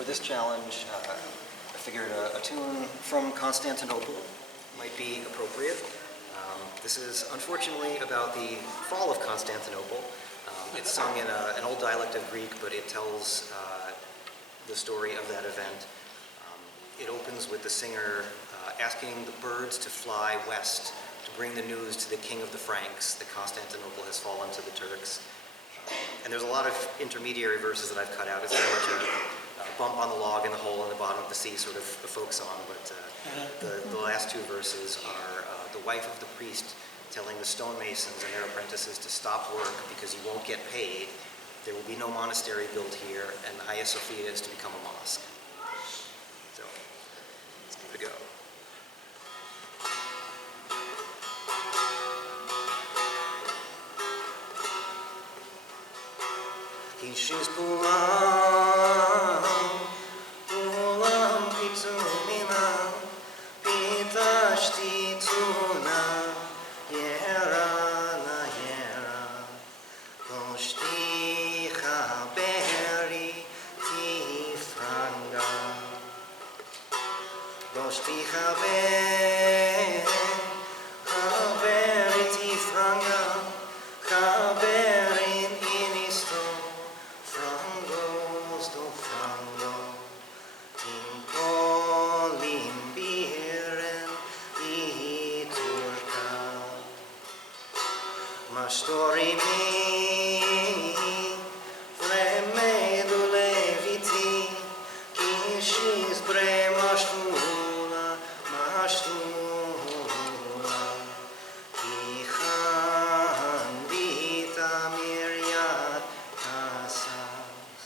for this challenge, I figured a tune from Constantinople might be appropriate. This is unfortunately about the fall of Constantinople. It's sung in an old dialect of Greek, but it tells the story of that event. It opens with the singer asking the birds to fly west to bring the news to the king of the Franks that Constantinople has fallen to the Turks. And there's a lot of intermediary verses that I've cut out. It's very much a bump on the log and the hole in the bottom of the sea sort of a folk song, but the last two verses are the wife of the priest telling the stonemasons and their apprentices to stop work because you won't get paid. There will be no monastery built here, and Hagia Sophia is to become a mosque. So, let's give it a go. Kishis pulam, pulam pitumina, pitashti tuna, yera na yera, koshti chaberi tifranga, koshti chaberi tifranga, chaberin inisto. Story me, flemedu leviti, kishis bre mashtula, kichandita myriad asas.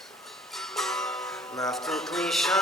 Naftu klisha